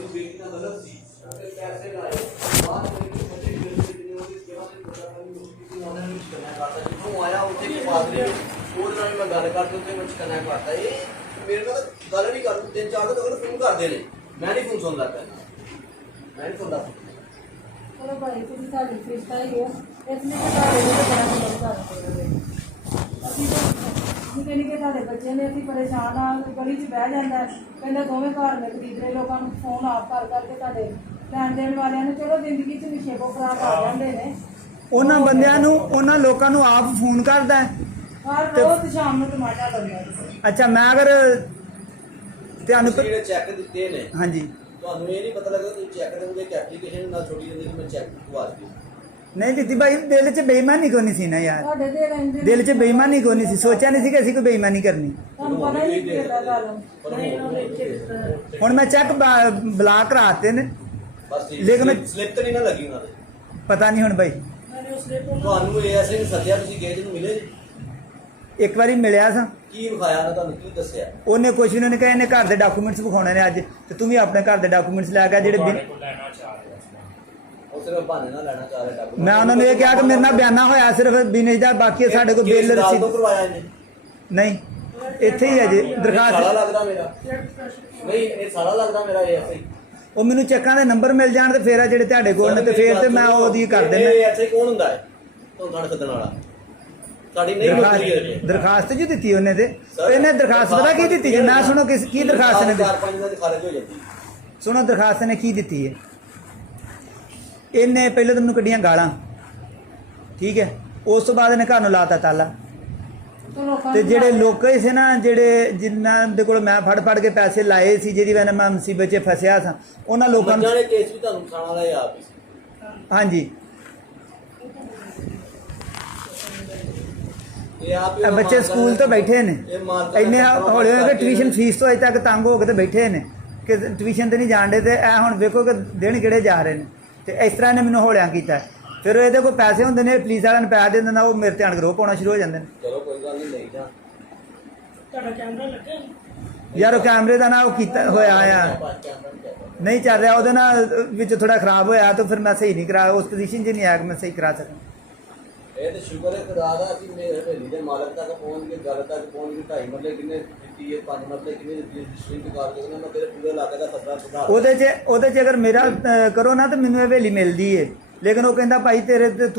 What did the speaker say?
मेरे को गल नहीं कर 3-4 दिन अगर फोन करते हैं मैं नहीं फोन सुनता पहला मैं नहीं सुनता चलो भाई तुम साडी रिश्ता ही हो इसने तो साडे को बड़ा मदद करते हो ਅਸੀਂ ਨਿੱਕੇ ਨਿੱਕੇ ਸਾਡੇ ਬੱਚੇ ਨੇ ਅਸੀਂ ਪਰੇਸ਼ਾਨ ਆ ਗਲੀ 'ਚ ਬਹਿ ਜਾਂਦਾ ਕਹਿੰਦਾ ਦੋਵੇਂ ਘਰ ਨੇ ਖਰੀਦਰੇ ਲੋਕਾਂ ਨੂੰ ਫੋਨ ਆਪ ਕਰ ਕਰਕੇ ਸਾਡੇ ਲੈਣ ਦੇਣ ਵਾਲਿਆਂ ਨੂੰ ਚਲੋ ਜ਼ਿੰਦਗੀ 'ਚ ਨਿਸ਼ੇਪੋ ਖਰਾਬ ਕਰ ਜਾਂਦੇ ਨੇ ਉਹਨਾਂ ਬੰਦਿਆਂ ਨੂੰ ਉਹਨਾਂ ਲੋਕਾਂ ਨੂੰ ਆਪ ਫੋਨ ਕਰਦਾ ਹਰ ਰੋਜ਼ ਸ਼ਾਮ ਨੂੰ ਟਮਾਟਾ ਬੰਦਾ ਅੱਛਾ ਮੈਂ ਅਗਰ ਤੁਹਾਨੂੰ ਜਿਹੜੇ ਚੈੱਕ ਦਿੱਤੇ ਨੇ ਹਾਂਜੀ ਤੁਹਾਨੂੰ ਇਹ ਨਹੀਂ ਪਤਾ ਲੱਗਦਾ ਤੁਸੀਂ ਚੈੱਕ ਦੇਵੋਗੇ ਕਿ ਐਪਲੀਕੇਸ਼ਨ ਨਾਲ ਛੋਟੀ ਜਾਂਦੀ ਕਿ ਮੈਂ ਚੈੱਕ ਕਰਵਾ ਦਿੱਤੀ नहीं दीदी भाई दिल च बेईमानी को नहीं सी ना यार दिल च बेईमानी को नहीं सी सोचा नहीं सी कि असी कोई बेईमानी करनी हुण मैं चेक ब्लॉक कराते ने लेकिन स्लिप तो नहीं ना लगी उन्होंने पता नहीं हुण भाई ਤੁਹਾਨੂੰ ਐਸੇ ਨਹੀਂ ਸੱਦਿਆ ਤੁਸੀਂ ਗਏ ਜਿਹਨੂੰ ਮਿਲੇ एक बारी मिलिया सा ਕੀ ਵਿਖਾਇਆ ਨਾ ਤੁਹਾਨੂੰ ਕੀ ਦੱਸਿਆ ਉਹਨੇ ਕੁਛ ਇਹਨਾਂ ਨੇ ਕਿਹਾ ਇਹਨੇ ਘਰ ਦੇ ਡਾਕੂਮੈਂਟਸ ਵਿਖਾਉਣੇ ਨੇ ਅੱਜ ਤੇ ਤੂੰ ਵੀ ਆਪਣੇ ਘਰ ਦੇ ਡਾਕੂਮੈਂਟਸ ਲੈ ਕੇ ਜਿਹੜੇ सिर्फ बहाने ना लेना चाह रहे मैं उन्होंने ये कहा कि मेरे नाल बयाना होया सिर्फ बिनेश दा बाकी साडे को बिल रसीद करवाया इन्हें नहीं इत्थे ही है जी दरखास्त सारा लगदा मेरा नहीं ये सारा लगदा मेरा ये ऐसे ही ਉਹ ਮੈਨੂੰ ਚੈੱਕਾਂ ਦੇ ਨੰਬਰ ਮਿਲ ਜਾਣ ਤੇ ਫੇਰ ਆ ਜਿਹੜੇ ਤੁਹਾਡੇ ਕੋਲ ਨੇ ਤੇ ਫੇਰ ਤੇ ਮੈਂ ਉਹਦੀ ਕਰ ਦੇਣਾ ਇਹ ਐਸੇ ਕੌਣ ਹੁੰਦਾ ਹੈ ਤੁਹਾਨੂੰ ਥਾਣੇ ਸੱਦਣ ਵਾਲਾ ਸਾਡੀ ਨਹੀਂ ਮੁਕਰੀ ਹੈ ਦਰਖਾਸਤ ਜੀ ਦਿੱਤੀ ਉਹਨੇ ਤੇ ਇਹਨੇ ਦਰਖਾਸਤ ਪਤਾ ਕੀ ਦਿੱਤੀ ਜੇ ਮੈਂ ਸੁਣੋ ਕੀ ਦਰਖਾਸਤ ਨੇ 4-5 ਦਿਨ ਖਾਰਜ ਹੋ ਜਾਂਦੀ ਸੁਣੋ ਦਰਖਾਸਤ ਨੇ ਕੀ ਦਿੱਤੀ ਹੈ ਇਹਨੇ ਪਹਿਲੇ ਤਾਂ ਮੈਨੂੰ ਕੱਢੀਆਂ ਗਾਲਾਂ ਠੀਕ ਹੈ ਉਸ ਤੋਂ ਬਾਅਦ ਇਹਨੇ ਘਰ ਨੂੰ ਲਾਤਾ ਤਾਲਾ ਤੇ ਜਿਹੜੇ ਲੋਕ ਸੀ ਨਾ ਜਿਹੜੇ ਜਿਨ੍ਹਾਂ ਦੇ ਕੋਲ ਮੈਂ ਫੜ ਕੇ ਪੈਸੇ ਲਾਏ ਸੀ ਜਿਹਦੀ ਵਜ੍ਹਾ ਨਾਲ ਮੈਂ ਮੁਸੀਬਤ 'ਚ ਫਸਿਆ ਸਾਂ ਉਹਨਾਂ ਲੋਕਾਂ ਨੂੰ ਜਿਹੜੇ ਕੇਸ ਵੀ ਤੁਹਾਨੂੰ ਖਾਣਾ ਦਾ ਆਪ ਹੀ ਸੀ ਹਾਂਜੀ ਇਹ ਆਪ ਹੀ ਬੱਚੇ ਸਕੂਲ ਤੋਂ ਬੈਠੇ ਨੇ ਇੰਨੇ ਹੌਲੇ ਹੋਏ ਕਿ ਟਿਊਸ਼ਨ ਫੀਸ ਤੋਂ ਅਜੇ ਤੱਕ ਤੰਗ ਹੋ ਕੇ ਤੇ ਬੈਠੇ ਨੇ ਕਿ ਟਿਊਸ਼ਨ ਤੇ ਨਹੀਂ ਜਾਣਦੇ ਤੇ ਇਹ ਹੁਣ ਵੇਖੋ ਕਿ ਦਿਨ ਕਿਹੜੇ ਜਾ ਰਹੇ ਨੇ ਤੇ ਇਸ ਤਰ੍ਹਾਂ ਨੇ ਮੈਨੂੰ ਹੌਲਿਆਂ ਕੀਤਾ ਫਿਰ ਇਹਦੇ ਕੋਲ ਪੈਸੇ ਹੁੰਦੇ ਨੇ ਪੁਲਿਸ ਵਾਲਿਆਂ ਨੂੰ ਪੈਸੇ ਦੇ ਦਿੰਦਾ ਉਹ ਮੇਰੇ ਤੇ ਆਣ ਕੇ ਰੋਹ ਪਾਉਣਾ ਸ਼ੁਰੂ ਹੋ ਜਾਂਦੇ ਨੇ ਚਲੋ ਕੋਈ ਗੱਲ ਨਹੀਂ ਲਈ ਜਾ ਤੁਹਾਡਾ ਕੈਮਰਾ ਲੱਗਾ ਯਾਰ ਉਹ ਕੈਮਰੇ ਦਾ ਨਾ ਉਹ ਕੀਤਾ ਹੋਇਆ ਆ ਨਹੀਂ ਚੱਲ ਰਿਹਾ ਉਹਦੇ ਨਾਲ ਵਿੱਚ ਥੋੜਾ ਖਰਾਬ ਹੋਇਆ ਤਾਂ ਫਿਰ ਮੈਂ ਸਹੀ ਨਹੀਂ ਕਰਾ ਉਸ ਪੋਜੀਸ਼ਨ 'ਚ ਨਹੀਂ ਆਇਆ ਕਿ ਮੈਂ ਸਹੀ ਕਰਾ ਸਕਾਂ ਇਹ ਤੇ ਸ਼ੁਕਰ ਹੈ ਖੁਦਾ ਦਾ ਕਿ ਮੇਰੇ ਹਵੇਲੀ ਦੇ ਮਾਲਕ ਤੱਕ ਪਹੁੰਚ ਕੇ ਗੱਲ ਤੱਕ ਪਹੁੰਚ ਕੇ 2.5 ਮਰਲੇ ਕਿੰਨੇ ਦਿੱਤੀ ਹੈ 5 ਮਰਲੇ ਕਿੰਨੇ ਦਿੱਤੀ ਰਜਿਸਟਰੀ ਕਰ ਕੇ ਮੈਂ ਤੇਰੇ ਪੂਰੇ ਇਲਾਕੇ ਦਾ ਖਤਰਾ ਸੁਧਾਰ ਉਹਦੇ 'ਚ ਅਗਰ ਮੇਰਾ ਕਰੋ ਨਾ ਤਾਂ ਮੈਨੂੰ ਹਵੇਲੀ ਮਿਲਦੀ ਏ ਲੇਕਿਨ ਉਹ ਕਹਿੰਦਾ ਭਾਈ ਤੇਰੇ ਤੇ ਤੂੰ